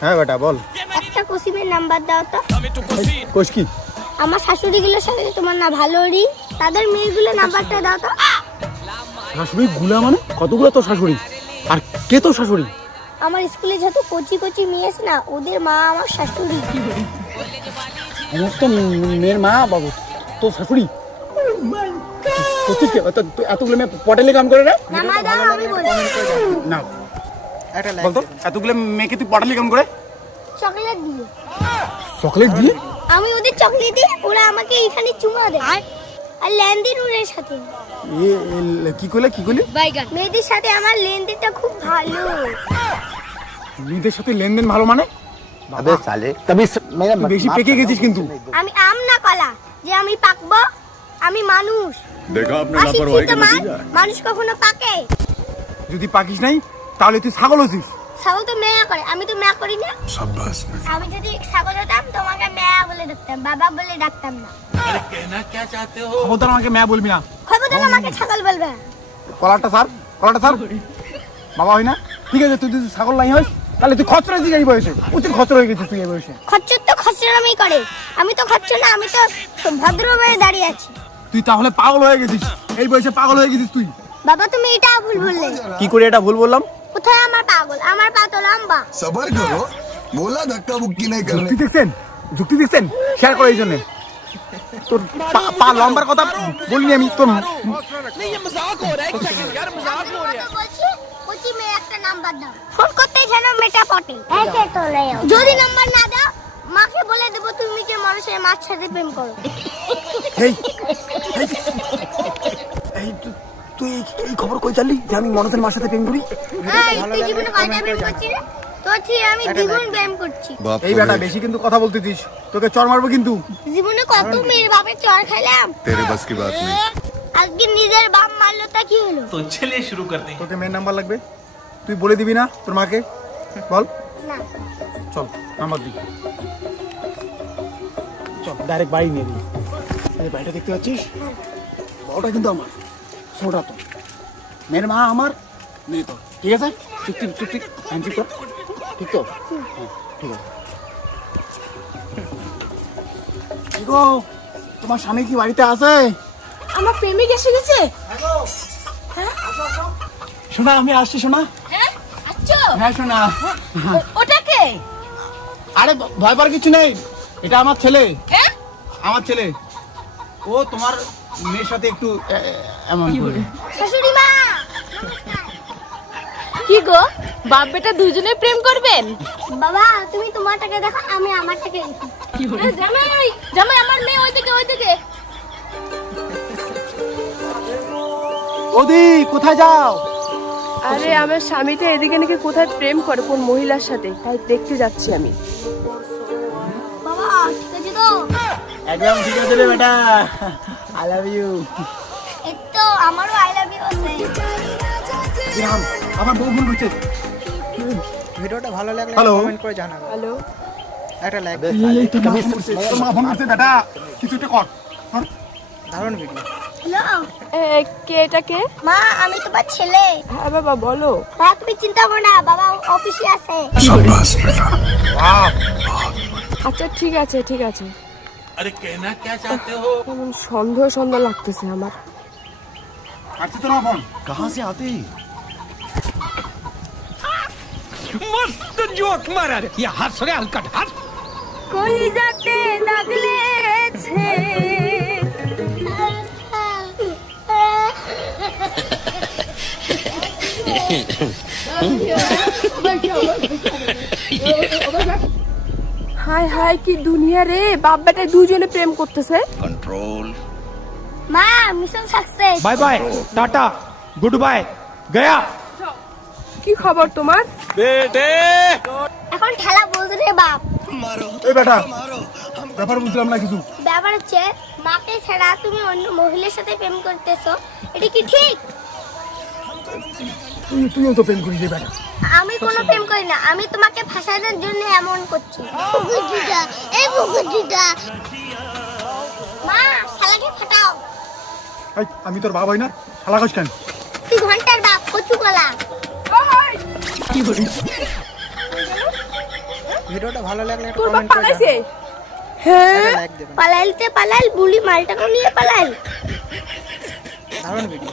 হ্যাঁ বেটা বল। একটা কোসিমের নাম্বার দাও তো। কোষ কি? আমার শাশুড়িগুলোর সাথে তোমার না ভালো রি, তাদের মেয়েগুলো নাম্বারটা দাও তো। শাশুড়ি গুলা মানে কতগুলো তোর শাশুড়ি? আর কে তোর শাশুড়ি? আমার স্কুলে যত কচি কচি মেয়ে আছে না, ওদের মা আমার শাশুড়ি। সমস্ত মেয়ের মা বাবু তোর শাশুড়ি? এতগুলো মেয়ে পটেলে কাম করে রে? নাম্বার দাও, আমি বলি। না বলতো এতগুলো মেয়েকে তুই পটেলে কাম করে? চকলেট দিয়ে। চকলেট দিয়ে? আমি ওদের চকলেট দিই, ওরা আমাকে এখানে চুমা দেয়। আর লেনদেন ওদের সাথে। কি করলি? মেয়েদের সাথে আমার লেনদেনটা খুব ভালো। মেয়েদের সাথে লেনদেন ভালো মানে? अबे साले तभी তুই বেশি পেকে গেছিস কিন্তু। আমি আম না কলা যে আমি পাকবো। আমি মানুষ। देखा आपने অশিক্ষিত लापरवाही का মান, नतीजा है। মানুষ কখনো পাকে? যদি পাকিস নাই তাহলে তুই ছাগল হচ্ছিস। ছাগল তো মেয়া করে, আমি তো মেয়া করি না। शाबाश बेटा। আমি যদি ছাগল হতাম তোমাকে মেয়া বলে ডাকতাম, বাবা বলে ডাকতাম না। খবরদার আমাকে মেয়ে বলবি না। খবরদার আমাকে ছাগল বলবে। কলারটা স্যার বাবা হয় না? ঠিক আছে, তুই যদি ছাগল নাই হস তাহলে তুই খচ্চর হয়েছিস এই বয়সে। উচিত খচ্চর হয়ে গেছিস তুই এই বয়সে। খচ্চর তো খচ্চরামি করে, আমি তো খচ্চর না, আমি তো ভদ্রভাবে দাঁড়িয়ে আছি। তুই তাহলে পাগল হয়ে গেছিস, এই বয়সে পাগল হয়ে গেছিস তুই। বাবা তুমি এটা ভুল বললে। কি করে এটা ভুল বললাম? কোথায় আমার পাগল? আমার পা তো লম্বা। सबर करो, बोला धक्का मुक्की नहीं करने। যুক্তি দিচ্ছেন শেয়ার করে এই জন্য। তোর পা লম্বার কথা বলিনি আমি তোর। বলছি কোচি মেয়ে একটা নাম্বার দাও, ফোন করতে যেন মেটা পটে। যদি নাম্বার না দাও মাকে বলে দেবো তুমি যে মানুষের মাছ সাথে প্রেম করো। তুই এই খবর কই জানলি যে আমি মনসের মার সাথে প্রেম করি? তুই জীবনে কয়টা প্রেম করছিস রে? তোর থেকে আমি দ্বিগুণ প্রেম করছি। এই বেটা বেশি কিন্তু কথা বলতেছিস, তোকে চড় মারবো কিন্তু। জীবনে কত মেয়ের বাপের চড় খাইলাম, तेरे बस की बात नहीं। আজকে নিজের বাপ মারলো তা কি হলো? तो चलिए शुरू करते हैं। তোকে মেয়ের নাম্বার লাগবে, তুই বলে দিবি না তোর মাকে? বল না চল নাম্বার দি, চল ডাইরেক্ট বাড়ি নিয়ে দিই। এই বাড়িটা দেখতে পাচ্ছিস, বড়টা কিন্তু আমার, ছোটা তো। মেয়ের মা আমার, মেয়ে তো। ঠিক আছে, চুক্তি হ্যান্ডশেক কর। ঠিক তো? হ্যাঁ ঠিক আছে। কি গো, তোমার স্বামী কি বাড়িতে আছে? আমার প্রেমিক এসে গেছে। শোনা আমি আসছি শোনা। হ্যাঁ আচ্ছা, হ্যাঁ শোনা। ওটাকে আরে ভয় পাওয়ার কিছু নেই, এটা আমার ছেলে। হ্যাঁ আমার ছেলে, ও তোমার মেয়ের সাথে একটু এমন করে। শাশুড়ি মা কি গো, বাপ বেটা দুজনে প্রেম করবেন? বাবা তুমি তোমারটাকে দেখো, আমি আমারটাকে দেখি। এ, জামাই জামাই আমার মেয়ে ওইদিকে। ওদি কোথায় যাও? আরে আমার স্বামীটা এদিকে নাকি কোথায় প্রেম করে কোন মহিলার সাথে, তাই দেখতে যাচ্ছি আমি। বাবা ঠিক আছে তো? একদম ঠিক আছে রে বেটা, আই লাভ ইউ। এই তো আমারও আই লাভ ইউ আছে। রাম আমার বউ ফোন করছে। ভিডিওটা ভালো লাগলে হ্যালো। কমেন্ট করে জানাবেন, হ্যালো, একটা লাইক। এই তোর মা ফোন করছে বেটা, কিছু একটা কর। দারুণ ভিডিও। হ্যালো কে এটা কে? মা, আমি তোমার ছেলে। হ্যাঁ বাবা বলো। মা তুমি চিন্তা করো না, বাবা অফিসে আছে। शाबाश बेटा। আচ্ছা ঠিক আছে। अरे कहना क्या चाहते हो? কেমন সন্দেহ লাগতেছে আমার। আসছে তো না ফোন? कहाँ से आते ही? मस्त जोक मारा रे, ये हंस रे हलकट हंस। কলিজাতে দাগ লেগেছে। হায় হায় কি দুনিয়া রে, বাপ বেটা দুজনে প্রেম করতেছে। कंट्रोल। মা mission success. Bye bye, tata, good bye, गया। কি খবর তোমার? बेटे এখন ঠেলা বোঝ রে বাপ। এই বেটা ব্যাপার বুঝলাম না কিছু। ব্যাপার হচ্ছে মাকে ছাড়া তুমি অন্য মহিলার সাথে প্রেম করতেছো, এটা কি ঠিক? তুইও তো প্রেম করিস রে বেটা। আমি কোনো প্রেম করি না, আমি তোমাকে ফাঁসানোর জন্য এমন করছি। মা শালাকে ফাটাও। এই, আমি তোর বাবা হই না, শালা কস কেন? তুই ঘন্টার বাপ কচু কলা। ভিডিওটা ভালো লাগলে একটা তোর বাপ কমেন্ট করে পালাইছে জানাবেন। হ্যাঁ একটা লাইক দেবেন। পালাইলতে পালাইল বুলি মালটাকে নিয়ে পালাইল। দারুণ ভিডিও।